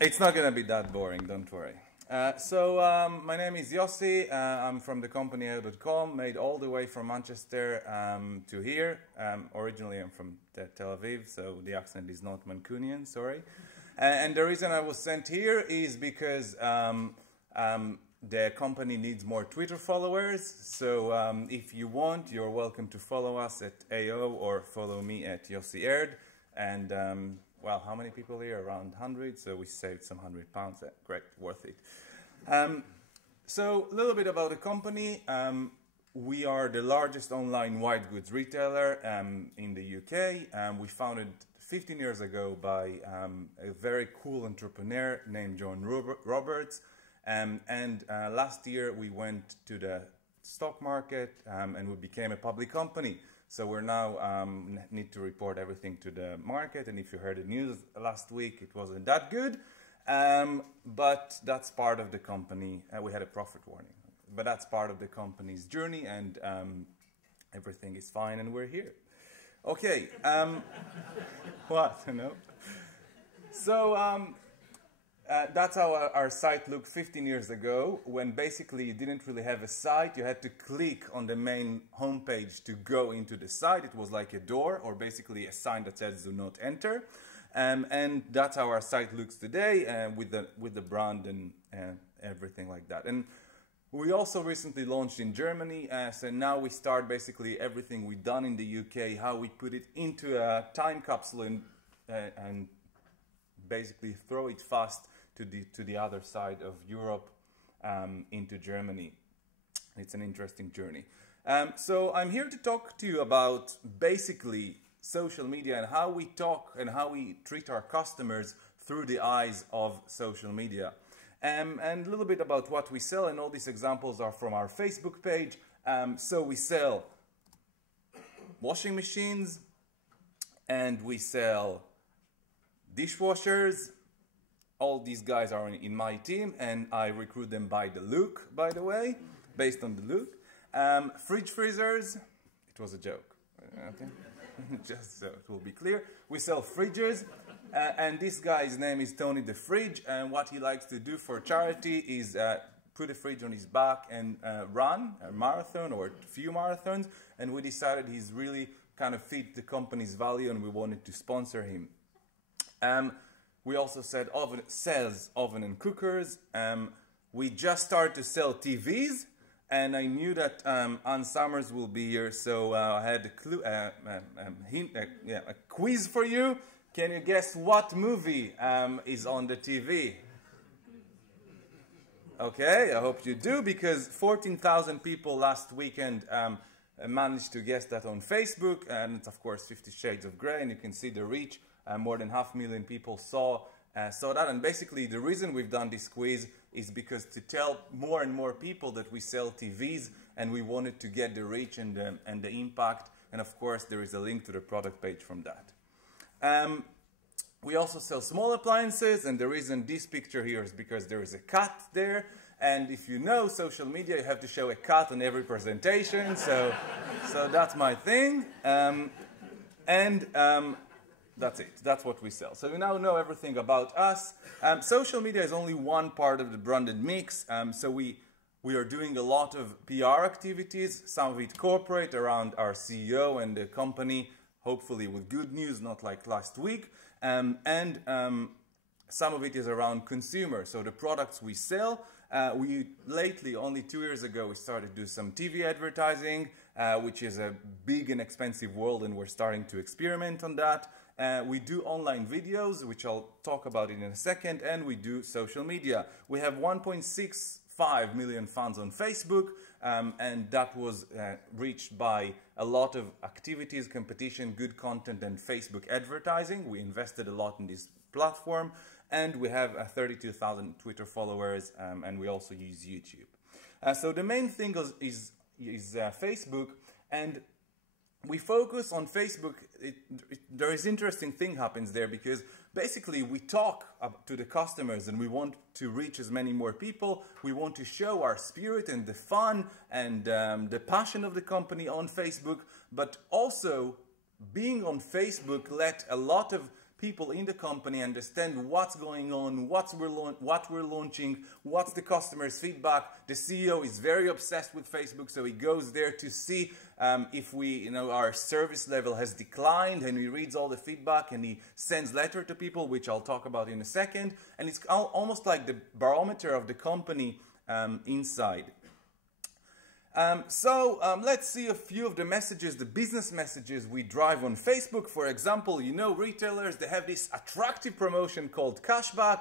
It's not going to be that boring, don't worry. My name is Yossi. I'm from the company Erdman, made all the way from Manchester to here. Originally, I'm from Tel Aviv, so the accent is not Mancunian, sorry. And the reason I was sent here is because the company needs more Twitter followers. So if you want, you're welcome to follow us at AO or follow me at Yossi Erd. And well, how many people here? Around 100, so we saved some £100. Great, worth it. So a little bit about the company. We are the largest online white goods retailer in the UK. We founded 15 years ago by a very cool entrepreneur named John Roberts. Last year we went to the stock market and we became a public company. So we're now need to report everything to the market, and if you heard the news last week, it wasn't that good, but that's part of the company. We had a profit warning, but that's part of the company's journey, and everything is fine, and we're here. Okay, what? No. So that's how our site looked 15 years ago, when basically you didn't really have a site. You had to click on the main homepage to go into the site. It was like a door, or basically a sign that says "Do not enter," and that's how our site looks today, with the brand and everything like that. And we also recently launched in Germany, so now we start basically everything we've done in the UK, how we put it into a time capsule and basically throw it fast to the other side of Europe, into Germany. It's an interesting journey. So I'm here to talk to you about basically social media and how we talk and how we treat our customers through the eyes of social media. And a little bit about what we sell, and all these examples are from our Facebook page. So we sell washing machines, and we sell dishwashers. All these guys are in my team, and I recruit them by the look, by the way, based on the look. Fridge freezers, it was a joke, okay? Just so it will be clear. We sell fridges, and this guy's name is Tony the Fridge, and what he likes to do for charity is put a fridge on his back and run a marathon or a few marathons, and we decided he's really kind of fit the company's value, and we wanted to sponsor him. We also said sells oven and cookers. We just started to sell TVs, and I knew that Ann Summers will be here, so I had a clue, a quiz for you. Can you guess what movie is on the TV? Okay, I hope you do, because 14,000 people last weekend managed to guess that on Facebook, and it's of course 50 Shades of Grey, and you can see the reach. More than 500,000 people saw that, and basically the reason we've done this quiz is because to tell more and more people that we sell TVs, and we wanted to get the reach and the impact, and of course there is a link to the product page from that. We also sell small appliances, and the reason this picture here is because there is a cat there, and if you know social media, you have to show a cat on every presentation, so that's my thing. That's it. That's what we sell. So you now know everything about us. Social media is only one part of the branded mix. So we are doing a lot of PR activities, some of it corporate around our CEO and the company, hopefully with good news, not like last week. Some of it is around consumer, so the products we sell. Lately, only 2 years ago, we started to do some TV advertising, which is a big and expensive world, and we're starting to experiment on that. We do online videos, which I'll talk about in a second, and we do social media. We have 1.65 million fans on Facebook, and that was reached by a lot of activities, competition, good content, and Facebook advertising. We invested a lot in this platform, and we have 32,000 Twitter followers, and we also use YouTube. So the main thing is Facebook, and we focus on Facebook. There is interesting thing happens there because basically we talk to the customers and we want to reach as many more people. We want to show our spirit and the fun and the passion of the company on Facebook, but also being on Facebook let a lot of people in the company understand what's going on, what we're launching, what's the customer's feedback. The CEO is very obsessed with Facebook, so he goes there to see if our service level has declined, and he reads all the feedback and he sends letter to people, which I'll talk about in a second. And it's almost like the barometer of the company inside. Let's see a few of the messages, the business messages we drive on Facebook. For example, retailers, they have this attractive promotion called cashback.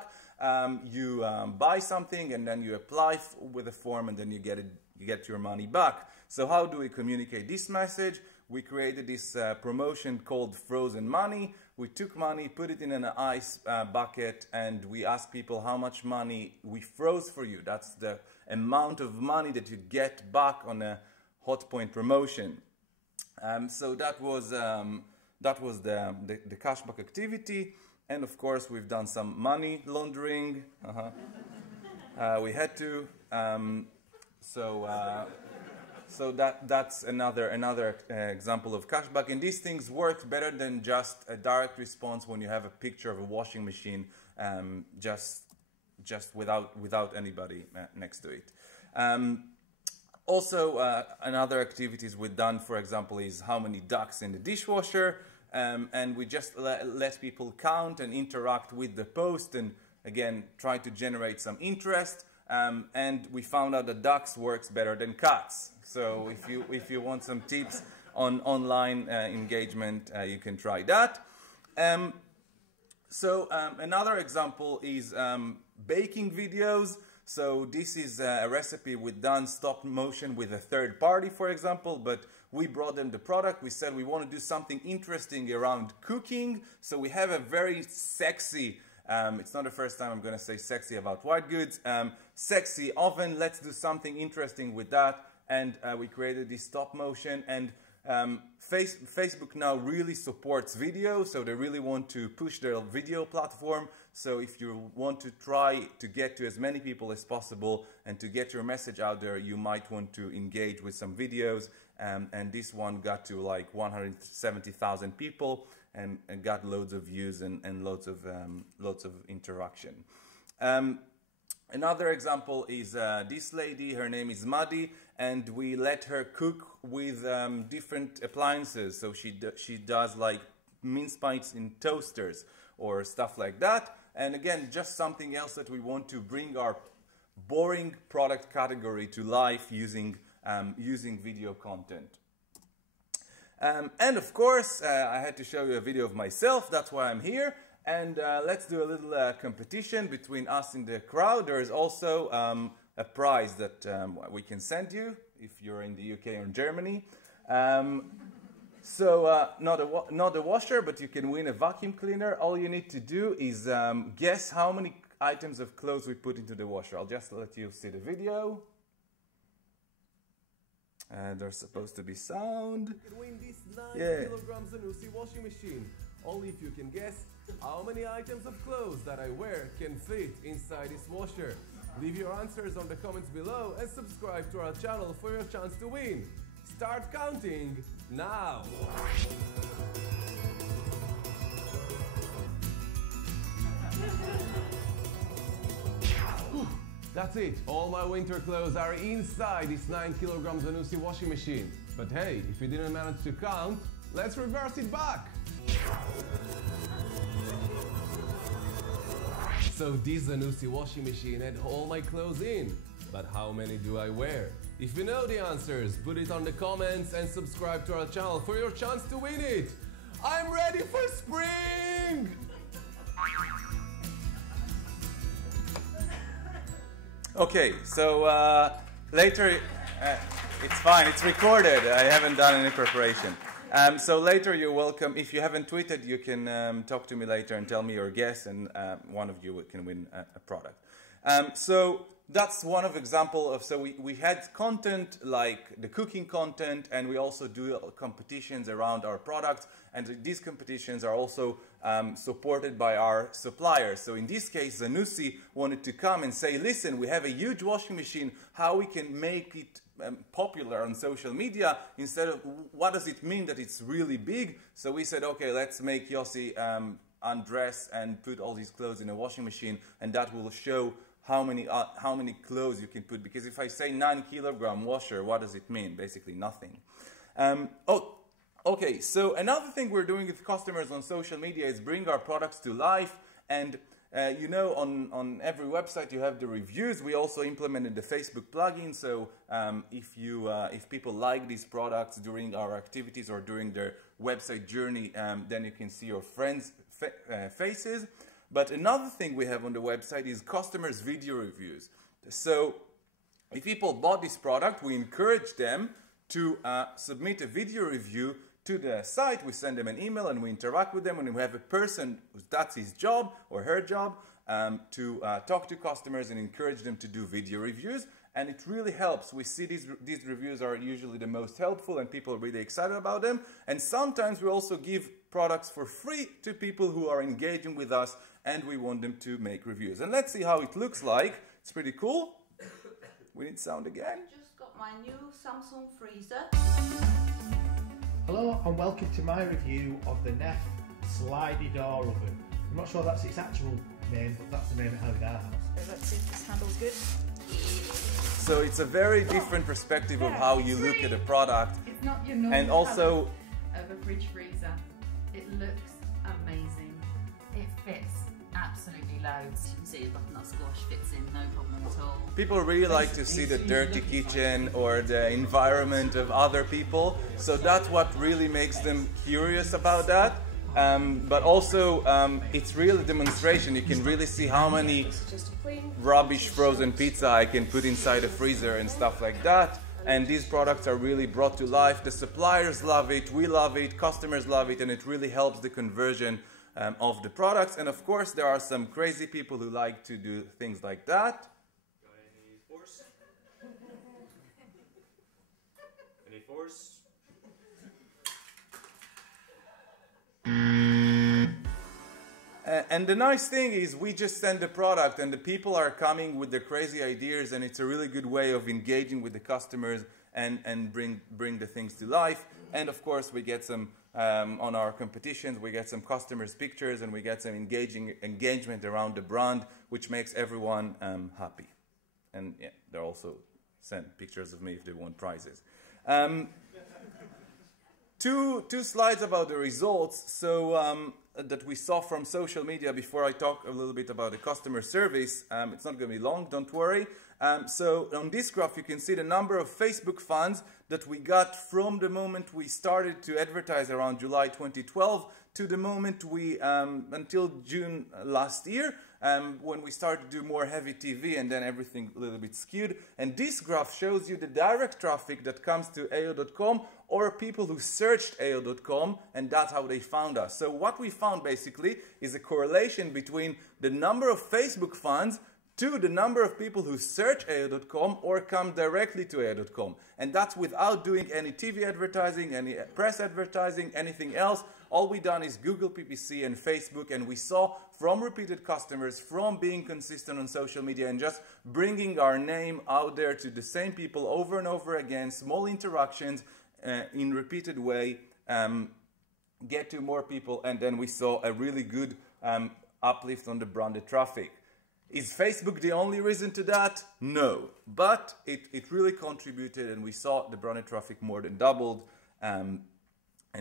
You buy something and then you apply with a form and then you get your money back. So how do we communicate this message? We created this promotion called Frozen Money. We took money, put it in an ice bucket, and we asked people how much money we froze for you. That's the amount of money that you get back on a Hotpoint promotion. So that was the cashback activity, and of course we've done some money laundering. We had to. So that's another example of cashback, and these things work better than just a direct response when you have a picture of a washing machine just without anybody next to it. Another activities we've done, for example, is how many ducks in the dishwasher, and we just let people count and interact with the post, and again try to generate some interest. And we found out that ducks works better than cats. So if you want some tips on online engagement, you can try that. Another example is baking videos. So this is a recipe we've done stop motion with a third party, for example, but we brought them the product. We said we want to do something interesting around cooking. So we have a very sexy, it's not the first time I'm going to say sexy about white goods, sexy oven. Let's do something interesting with that. And we created this stop motion, and Facebook now really supports video, so they really want to push their video platform. So if you want to try to get to as many people as possible and to get your message out there, you might want to engage with some videos. And this one got to like 170,000 people and got loads of views and loads of interaction. Another example is this lady. Her name is Maddie, and we let her cook with different appliances. So she does like mince pies in toasters or stuff like that. And again, just something else that we want to bring our boring product category to life using video content. And of course, I had to show you a video of myself. That's why I'm here. And let's do a little competition between us in the crowd. There is also a prize that we can send you if you're in the UK or Germany. Not a washer, but you can win a vacuum cleaner. All you need to do is guess how many items of clothes we put into the washer. I'll just let you see the video. There's supposed to be sound. You can win this 9 kilograms Yossi washing machine. Only if you can guess how many items of clothes that I wear can fit inside this washer. Leave your answers on the comments below and subscribe to our channel for your chance to win. Start counting now! That's it, all my winter clothes are inside this 9 kilograms Yossi washing machine. But hey, if you didn't manage to count, let's reverse it back! So this Yossi washing machine had all my clothes in. But how many do I wear? If you know the answers, put it on the comments and subscribe to our channel for your chance to win it! I'm ready for spring! Okay, so later, it's fine, it's recorded. I haven't done any preparation. So later you're welcome. If you haven't tweeted, you can talk to me later and tell me your guess, and one of you can win a product. So that's one of example of, so we had content like the cooking content, and we also do competitions around our products, and these competitions are also supported by our suppliers. So in this case, Zanussi wanted to come and say, listen, we have a huge washing machine, how we can make it popular on social media, instead of what does it mean that it's really big. So we said, okay, let's make Yossi undress and put all these clothes in a washing machine, and that will show how many clothes you can put. Because if I say 9-kilogram washer, what does it mean? Basically nothing. Okay, so another thing we're doing with customers on social media is bring our products to life. And you know, on every website you have the reviews. We also implemented the Facebook plugin, so if people like these products during our activities or during their website journey, then you can see your friends' faces. But another thing we have on the website is customers' video reviews. So if people bought this product, we encourage them to submit a video review to the site. We send them an email and we interact with them, and we have a person, that's his job or her job, to talk to customers and encourage them to do video reviews. And it really helps. We see these reviews are usually the most helpful, and people are really excited about them. And sometimes we also give products for free to people who are engaging with us, and we want them to make reviews. And let's see how it looks like. It's pretty cool. We need sound again. Just got my new Samsung freezer. Hello and welcome to my review of the Neff slidey door oven. I'm not sure that's its actual name, but that's the name it had in our house. So let's see if this handle's good. So it's a very different perspective of how you look at a product. It's not your normal And also of a fridge freezer. It looks amazing. It fits absolutely loads. You can see the butternut squash fits in, no problem at all. people really like to see the dirty kitchen or the environment of other people. So that's what really makes them curious about that. But also, it's really a demonstration. You can really see how many rubbish frozen pizza I can put inside a freezer and stuff like that. And these products are really brought to life. The suppliers love it, we love it, customers love it, and it really helps the conversion of the products. And of course, there are some crazy people who like to do things like that. Got any force? Any force? And the nice thing is we just send the product and the people are coming with their crazy ideas, and it's a really good way of engaging with the customers and bring the things to life. And of course we get some, on our competitions, we get some customers' pictures and we get some engagement around the brand, which makes everyone happy. And yeah, they also send pictures of me if they want prizes. Two slides about the results. So that we saw from social media before I talk a little bit about the customer service. It's not going to be long, don't worry. So on this graph you can see the number of Facebook fans that we got from the moment we started to advertise around July 2012 to the moment we, until June last year, when we started to do more heavy TV, and then everything a little bit skewed. And this graph shows you the direct traffic that comes to AO.com, or people who searched AO.com, and that's how they found us. So what we found basically is a correlation between the number of Facebook fans to the number of people who search AO.com or come directly to AO.com. And that's without doing any TV advertising, any press advertising, anything else. All we done is Google PPC and Facebook, and we saw from repeated customers, from being consistent on social media and just bringing our name out there to the same people over and over again, small interactions in repeated way, get to more people, and then we saw a really good uplift on the branded traffic. Is Facebook the only reason to that? No, but it really contributed, and we saw the branded traffic more than doubled, and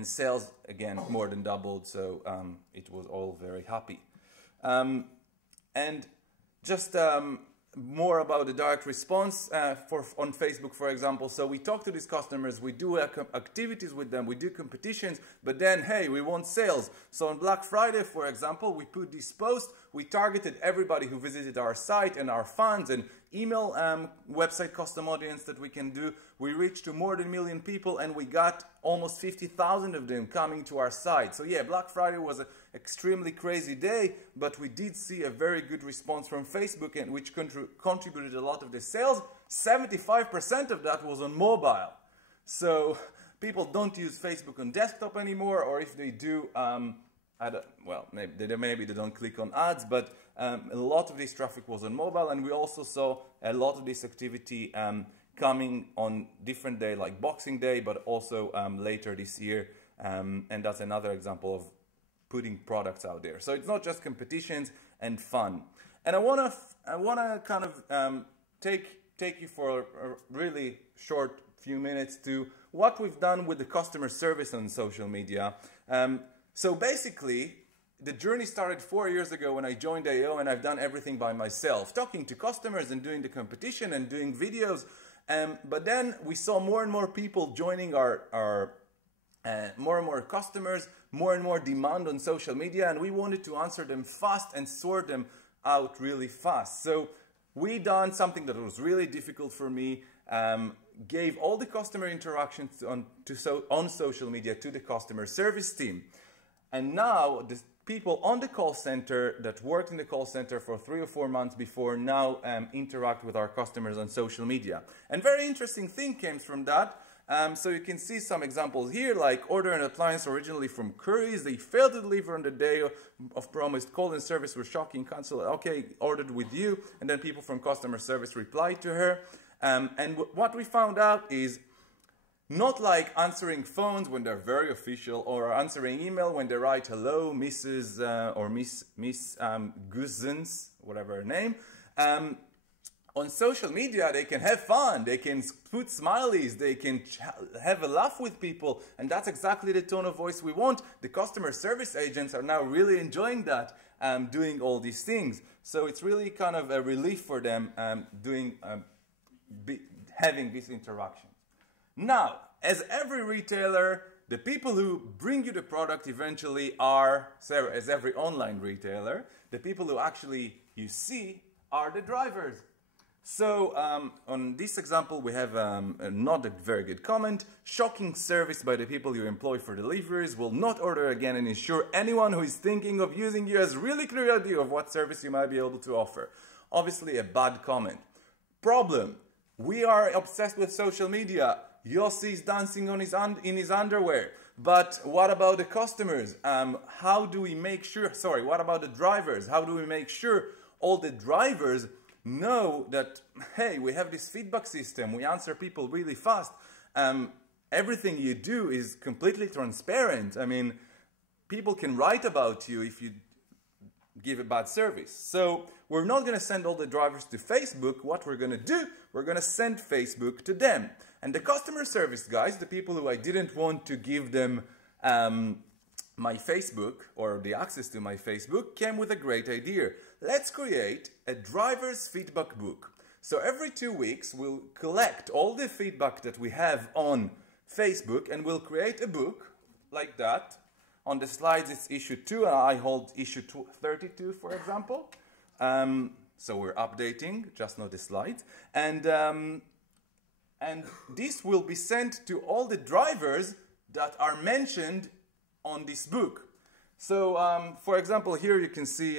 sales again more than doubled, so it was all very happy. And just more about the direct response on Facebook, for example. So we talk to these customers, we do activities with them, we do competitions, but then, hey, we want sales. So on Black Friday, for example, we put this post, we targeted everybody who visited our site and our fans, and email website custom audience that we can do. We reached to more than 1 million people, and we got almost 50,000 of them coming to our site. So yeah, Black Friday was an extremely crazy day, but we did see a very good response from Facebook, and which contributed a lot of the sales. 75% of that was on mobile. So people don't use Facebook on desktop anymore, or if they do, maybe they don't click on ads, but a lot of this traffic was on mobile, and we also saw a lot of this activity coming on different day, like Boxing Day, but also later this year, and that's another example of putting products out there. So it's not just competitions and fun. And I wanna kind of take you for a really short few minutes to what we've done with the customer service on social media. So basically, the journey started 4 years ago when I joined AO, and I've done everything by myself, talking to customers and doing the competition and doing videos. But then we saw more and more people joining more and more customers, more and more demand on social media, and we wanted to answer them fast and sort them out really fast. So we done something that was really difficult for me, gave all the customer interactions on social media to the customer service team. And now the people on the call center that worked in the call center for 3 or 4 months before now interact with our customers on social media. And very interesting thing came from that. So you can see some examples here, like order an appliance originally from Currys. They failed to deliver on the day of promised call, and service was shocking, cancel. Okay, ordered with you. And then people from customer service replied to her. And what we found out is not like answering phones when they're very official, or answering email when they write hello, Mrs. Or Miss Guzens, whatever her name. On social media, they can have fun, they can put smileys, they can have a laugh with people, and that's exactly the tone of voice we want. The customer service agents are now really enjoying that, doing all these things. So it's really kind of a relief for them having this interaction. Now, as every retailer, the people who bring you the product eventually are, as every online retailer, the people who actually you see are the drivers. So on this example, we have not a very good comment. Shocking service by the people you employ for deliveries. Will not order again and ensure anyone who is thinking of using you has really clear idea of what service you might be able to offer. Obviously a bad comment. Problem. We are obsessed with social media. Yossi is dancing in his underwear. But what about the customers? How do we make sure, what about the drivers? How do we make sure all the drivers know that, hey, we have this feedback system, we answer people really fast. Everything you do is completely transparent. I mean, people can write about you if you give a bad service. So we're not going to send all the drivers to Facebook. What we're going to do, we're going to send Facebook to them. And the customer service guys, the people who I didn't want to give them my Facebook or the access to my Facebook, came with a great idea. Let's create a driver's feedback book. So every 2 weeks, we'll collect all the feedback that we have on Facebook, and we'll create a book like that. On the slides, it's issue 2, and I hold issue 32, for example. So we're updating, just not the slides. And this will be sent to all the drivers that are mentioned on this book. So, for example, here you can see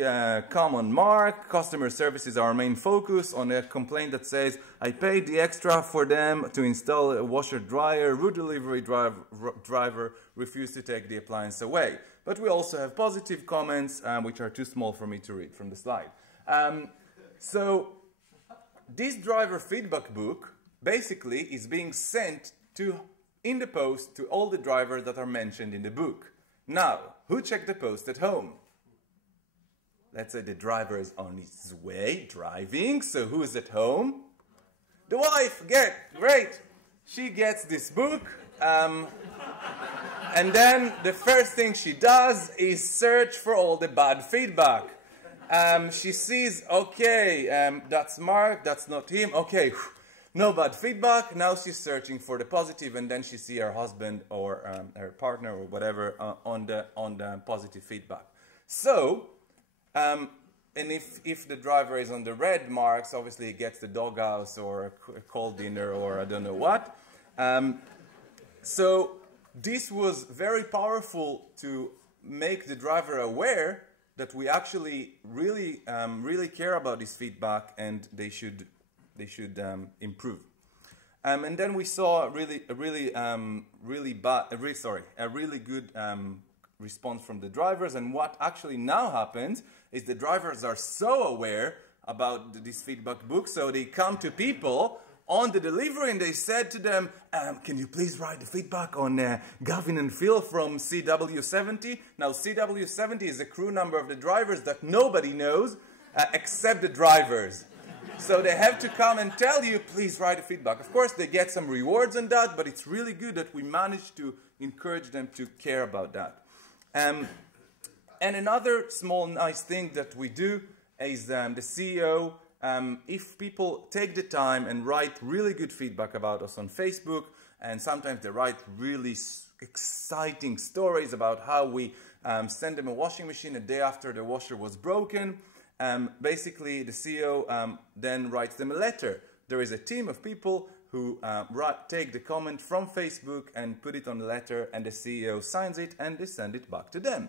common mark, customer service is our main focus, on a complaint that says, I paid the extra for them to install a washer dryer, rude delivery driver refused to take the appliance away. But we also have positive comments, which are too small for me to read from the slide. So, this driver feedback book basically is being sent in the post to all the drivers that are mentioned in the book. Now, who checked the post at home? Let's say the driver is on his way, driving, so who is at home? The wife, great. She gets this book, and then the first thing she does is search for all the bad feedback. She sees, okay, that's Mark, that's not him, okay, no bad feedback. Now she's searching for the positive, and then she sees her husband or her partner or whatever on the positive feedback. So if the driver is on the red marks, obviously he gets the doghouse or a cold dinner or I don't know what. So this was very powerful to make the driver aware that we actually really care about this feedback and they should improve. And then we saw a really good response from the drivers. And what actually now happens is the drivers are so aware about this feedback book, so they come to people on the delivery and they said to them, can you please write the feedback on Gavin and Phil from CW70? Now CW70 is a crew number of the drivers that nobody knows except the drivers. So they have to come and tell you, please write a feedback. Of course, they get some rewards on that, but it's really good that we managed to encourage them to care about that. And another small nice thing that we do is the CEO, if people take the time and write really good feedback about us on Facebook, and sometimes they write really exciting stories about how we send them a washing machine a day after the washer was broken, basically the CEO then writes them a letter. There is a team of people who take the comment from Facebook and put it on the letter, and the CEO signs it and they send it back to them,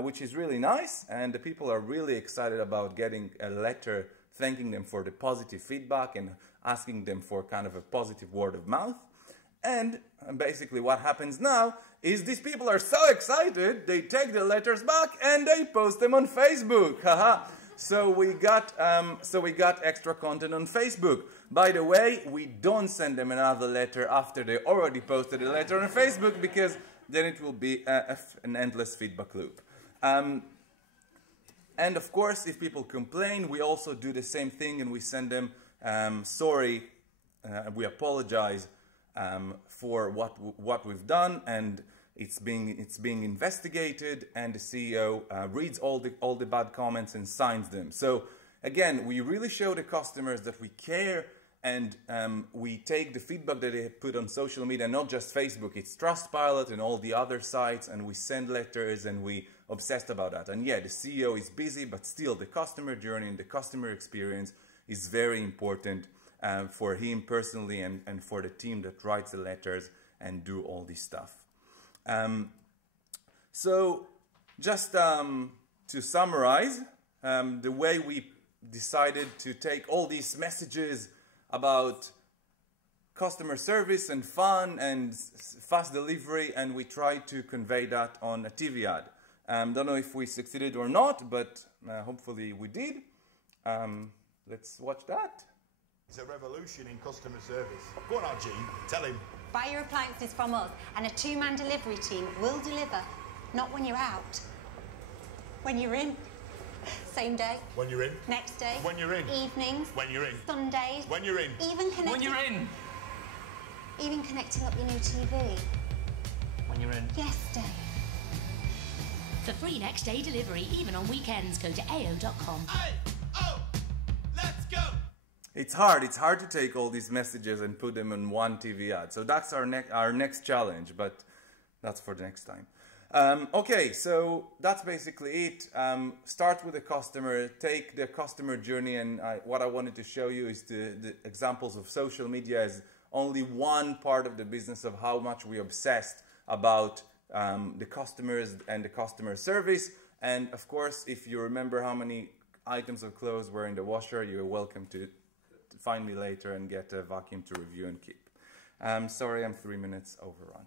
which is really nice, and the people are really excited about getting a letter thanking them for the positive feedback and asking them for kind of a positive word of mouth. And basically what happens now is these people are so excited, they take the letters back and they post them on Facebook. So we got extra content on Facebook. By the way, we don't send them another letter after they already posted a letter on Facebook, because then it will be an endless feedback loop. And of course, if people complain, we also do the same thing and we send them, sorry, we apologize for what we've done, and it's being investigated, and the CEO reads all the bad comments and signs them. So again, we really show the customers that we care, and we take the feedback that they put on social media, not just Facebook, it's Trustpilot and all the other sites, and we send letters and we obsessed about that. And yeah, the CEO is busy, but still the customer journey and the customer experience is very important for him personally and for the team that writes the letters and do all this stuff. So just to summarize, the way we decided to take all these messages about customer service and fun and fast delivery, and we tried to convey that on a TV ad. Don't know if we succeeded or not, but hopefully we did. Let's watch that. It's a revolution in customer service. Go on, Gene, tell him. Buy your appliances from us, and a two-man delivery team will deliver. Not when you're out. When you're in. Same day. When you're in. Next day. When you're in. Evenings. When you're in. Sundays. When you're in. Even connecting. When you're in. Even connecting up your new TV. When you're in. Yes, Dave. For free next day delivery, even on weekends, go to ao.com. Let's go! It's hard to take all these messages and put them in one TV ad. So that's our next challenge, but that's for the next time. Okay, so that's basically it. Start with the customer, take the customer journey, and what I wanted to show you is the examples of social media as only one part of the business of how much we obsessed about the customers and the customer service. And of course, if you remember how many items of clothes were in the washer, you're welcome to find me later and get a vacuum to review and keep. Sorry, I'm 3 minutes overrun.